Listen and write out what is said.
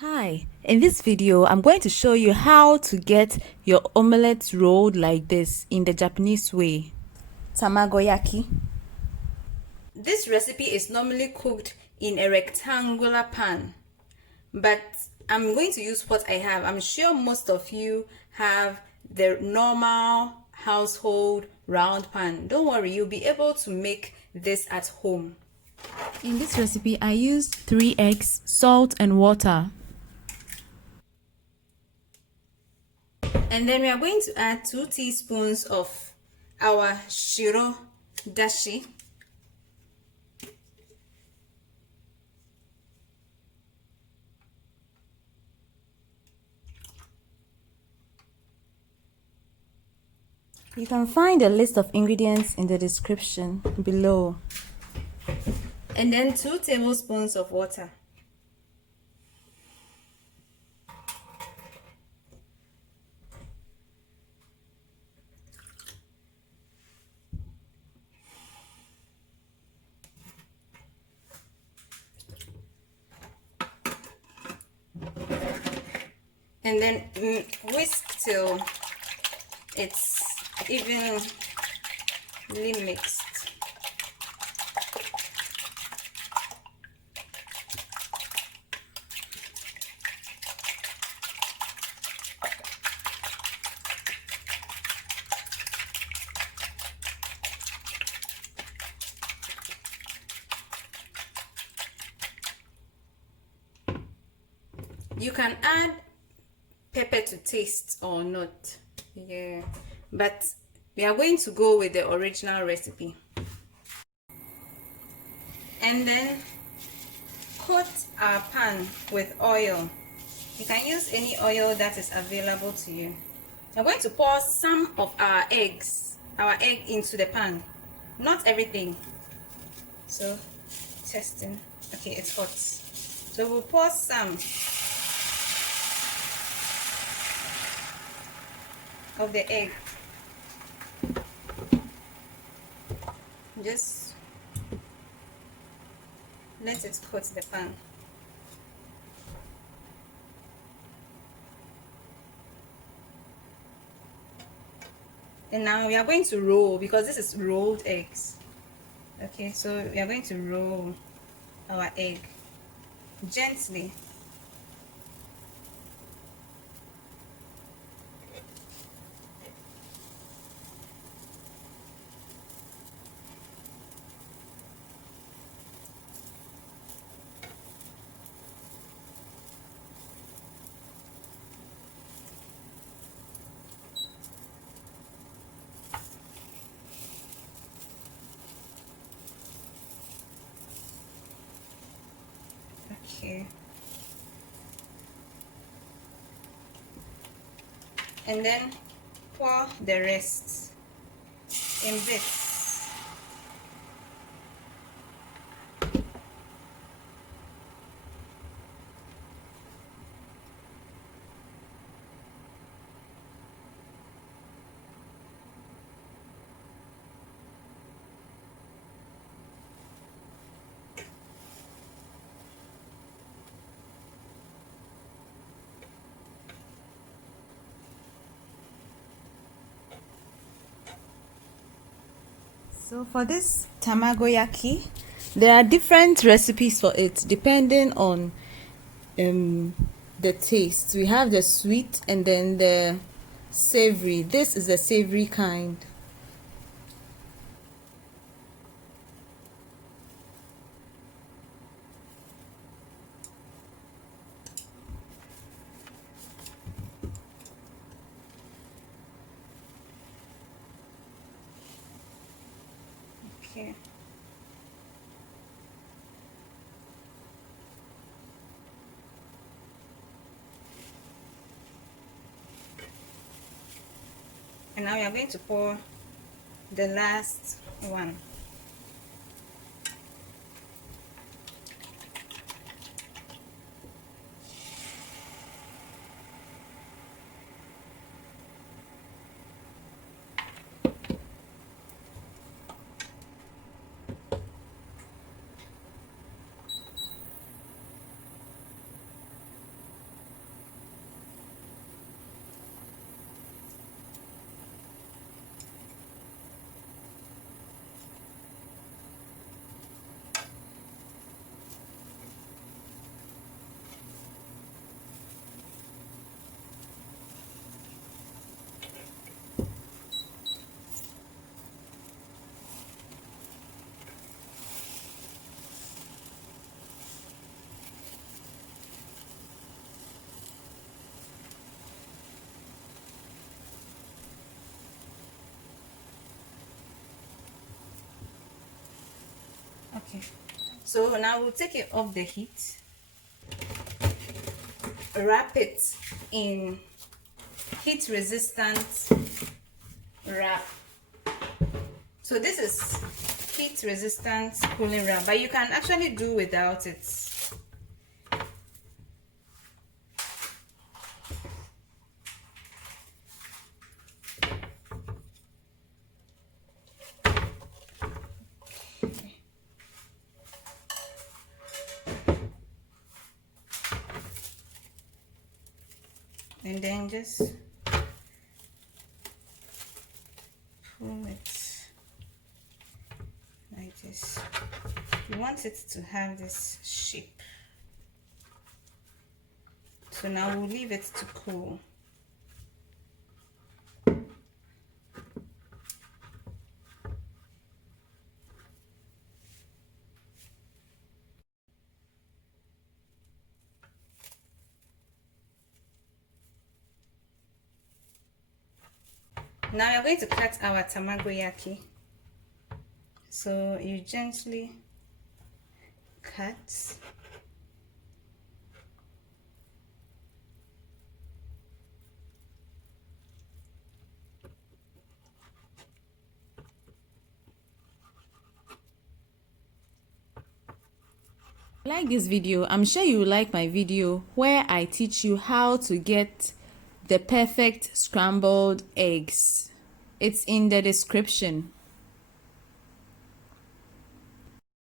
Hi, in this video I'm going to show you how to get your omelette rolled like this in the Japanese way. Tamagoyaki. This recipe is normally cooked in a rectangular pan, but I'm going to use what I have. I'm sure most of you have the normal household round pan. Don't worry, you'll be able to make this at home. In this recipe I used 3 eggs, salt and water. And then we are going to add 2 teaspoons of our shirodashi. You can find a list of ingredients in the description below. And then 2 tablespoons of water. And then whisk till it's evenly mixed. You can add pepper to taste or not, but we are going to go with the original recipe. And then coat our pan with oil. You can use any oil that is available to you. I'm going to pour some of our egg into the pan, not everything. So testing. Okay, it's hot, so we'll pour some of the egg. Just let it coat the pan. And now we are going to roll, because this is rolled eggs. Okay, so we are going to roll our egg gently. Okay. And then pour the rest in bits. So for this tamagoyaki, there are different recipes for it depending on the taste. We have the sweet and then the savory. This is the savory kind. Okay. And now we are going to pour the last one. Okay. So now we'll take it off the heat, wrap it in heat resistant wrap. So this is heat resistant cooling wrap, but you can actually do without it. And then just pull it like this. You want it to have this shape. So now we'll leave it to cool. Now we're going to cut our tamagoyaki. So you gently cut. Like this video, I'm sure you will like my video where I teach you how to get the perfect scrambled eggs. It's in the description.